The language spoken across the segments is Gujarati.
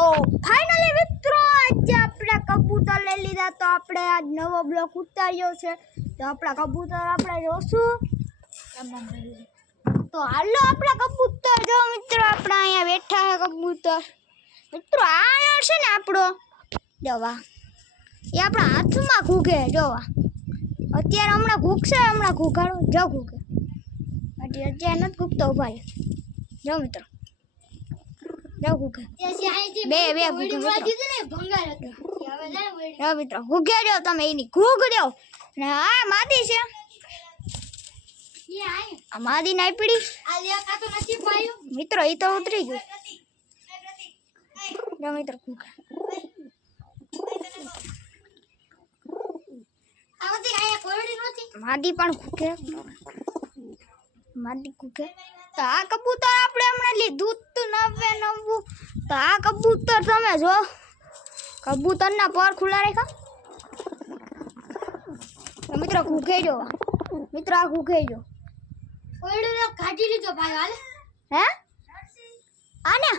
તો ફાઇનલી મિત્રો આજે આપણે કબૂતર લઈ લીધા તો આપણે આજ નવો બ્લોક ઉતાર્યો છે તો આપણા કબૂતર આપણે જોશું તો હાલો આપણા કબૂતર જો મિત્રો આપણે અહીંયા બેઠા છે કબૂતર મિત્રો આ છે ને આપણો જોવા એ આપણા હાથમાં ઘૂઘે જોવા અત્યારે હમણાં ઘૂગશે હમણાં ઘૂઘાડો જો ઘૂઘે અત્યારે નથી ઘૂગતો ઉભા જો મિત્રો જો ઘૂઘે બે ઘૂઘે મિત્રો ઘૂઘે જો તમે એની ઘૂઘ દો ને આ માદી છે આ માદી નાઈ પડી મિત્રો એ તો ઉતરી ગયું જો મિત્રો ઘૂઘે માદી પણ ઘૂઘે માદી ઘૂઘે તો આ કબૂતર આપણે હમણાં લીધું તું નવું તો આ કબૂતર તમે જો કબૂતરના પર ખુલ્લા રાખ્યા મિત્રો ઘૂઘે જો મિત્રો આ ઘૂઘે જો કાઢી લીધો ભાઈ હાલ હે આને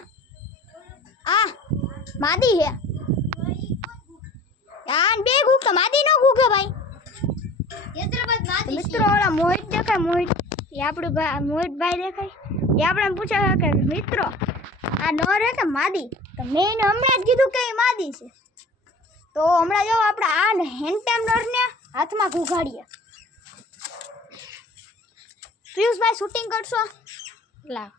આ માદી હે યાર બે ઘૂઘ તો માદી નો ઘૂઘે ભાઈ મિત્રો ઓલા મોહિત દેખાય મોહિત એ આપણે મોહિત ભાઈ દેખાય એ આપણે પૂછે કે મિત્રો આ નર હે કે માદી તો મેં એને હમણાં જ કીધું કે એ માદી છે તો હમણાં જો આપણે આ હેન્ડટેમ નરને હાથમાં ઘુઘાડીએ પિયુષભાઈ શૂટિંગ કરશો લાવ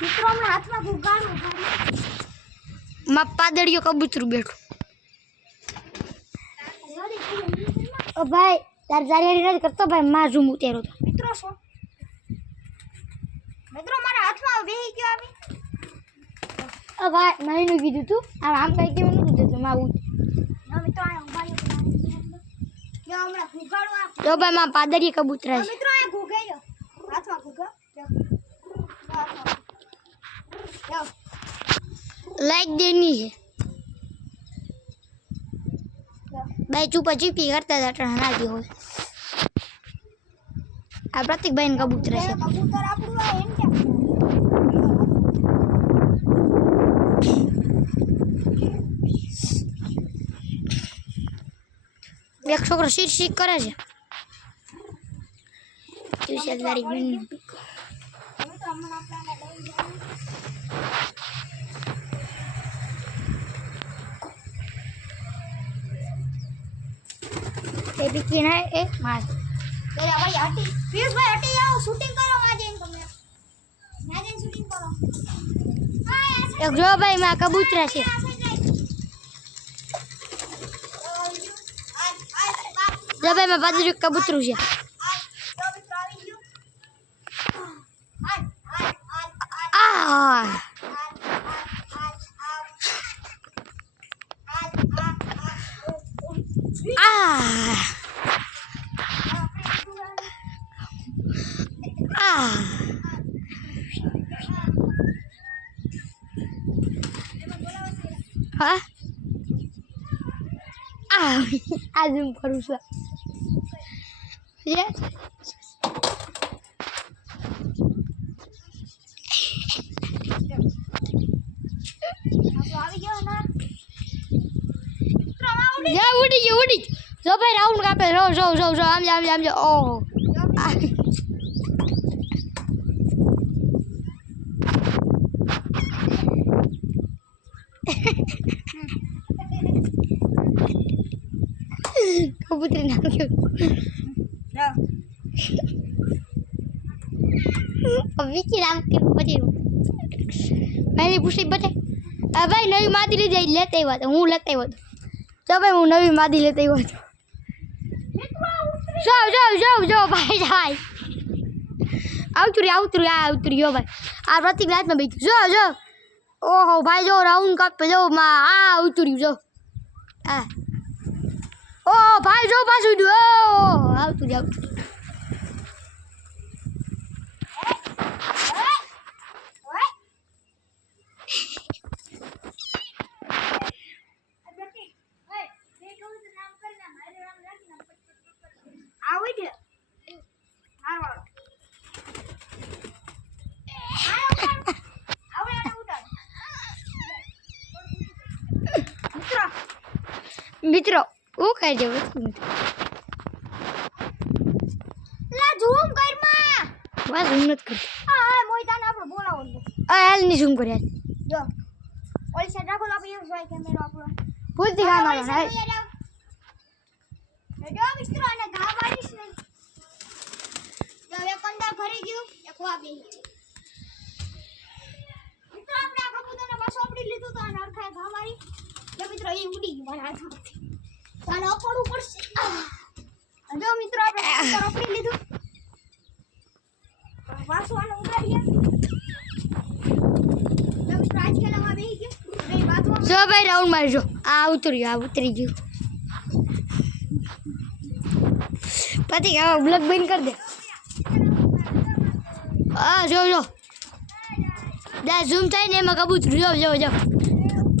મિત્રો હમણાં હાથમાં ઘુઘાડું માં પાદળિયો કબૂતરું બેઠું ઓ ભાઈ તાર જારી નથી કરતો ભાઈ માં ઝૂમ ઉતારો તો મિત્રો શું મિત્રો મારા હાથમાં બેહી ગયો આવી ઓ ભાઈ મહિનું કીધું તું આમ કઈ કેમ નતું દેતું માં ઉત ના મિત્રો આ ઉભાઈ જો હમણાં ઘુઘાડવા જો ભાઈ માં પાદળિયો કબૂતરા છે મિત્રો આ ઘુઘે જો હાથમાં ઘુઘા જો લાઈક દેની છે ભાઈ ચૂપા ચીપી કરતા હતા અટણ નાજી હોય આ પ્રતિકભાઈ ને કબૂતર છે કબૂતર આપણું આ એક છોકરો શીખ કરે છે ટ્યુશનવાળી બેન એ બીકી ના એ માર અરે ભાઈ હટી પિયુષભાઈ હટી આવો શૂટિંગ કરો માં જઈને તમે ના જઈને શૂટિંગ કરો એક જો ભાઈ માં કબૂતરા છે જો ભાઈ માં પાદળિયું કબૂતરું છે આ હા આ ઝૂમ કરું છું યે આવી ગયો ના જા ઉડી જો ભાઈ રાઉન્ડ કાપે જો આમ જા ઓહો કબૂતરી નાખ્યું વિકી નામ કે પછી મેં પૂછી બતે ભાઈ નવી માદી લીધી લેતા આવ્યા તો હું લેતા આવ્યો તો ભાઈ હું નવી માદી લેતા આવ્યો જો ભાઈ જાય આવતું જો ભાઈ આ પ્રતિક રાતમાં બેઠું જો ઓહો ભાઈ જો રાઉન્ડ કાપે જો માં આ આવતું જો આ ઓ ભાઈ જો પાછું ઓ આવતું મિત્રો હું કહી દઉં લા ઝૂમ કર માં બસ ઝૂમ નથી કરતો હા મોઈદાને આપણે બોલાવો હાલ ની ઝૂમ કર્યા જો ઓલી સાઈડ રાખો તો આપણે જોઈ કેમેરો આપણો ભૂલથી કામ આવે હાલ જો મિત્રો અને ઘા વાળીશ ને જો એક કંદા ભરી ગયું એક વાગી મિત્રો આપણે આ કબૂતરને બસ ઓપડી લીધું તો અને અરખાય ઘા મારી જો મિત્રો એ ઉડી ગયું મારા હાથમાંથી ચાલો પડવું પડશે જો મિત્રો આપણે કબૂતર ઓપડી લીધું વાસવાનો ઉડાડીએ જો મિત્રો આજ ખેલામાં બેહી ગયો બે બાજુમાં જો ભાઈ રાઉન્ડ મારજો આ ઉતરી ગયું પતિ આ બ્લોગ બંધ કરી દે આ જો દા ઝૂમ થાય ને એમાં કબૂતર જો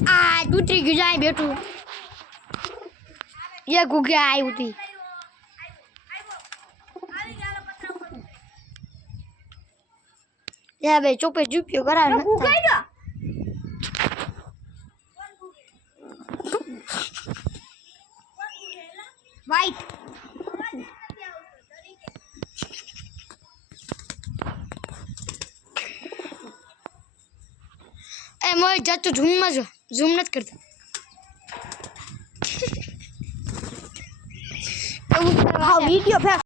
આ ઉતરી ગયું જાય બેઠું ये गुगे आई होती या बे चुप जुपियो करा ना गुगे ना वाइट ए मोय जातो झूम में जो झूम मत करता वीडियो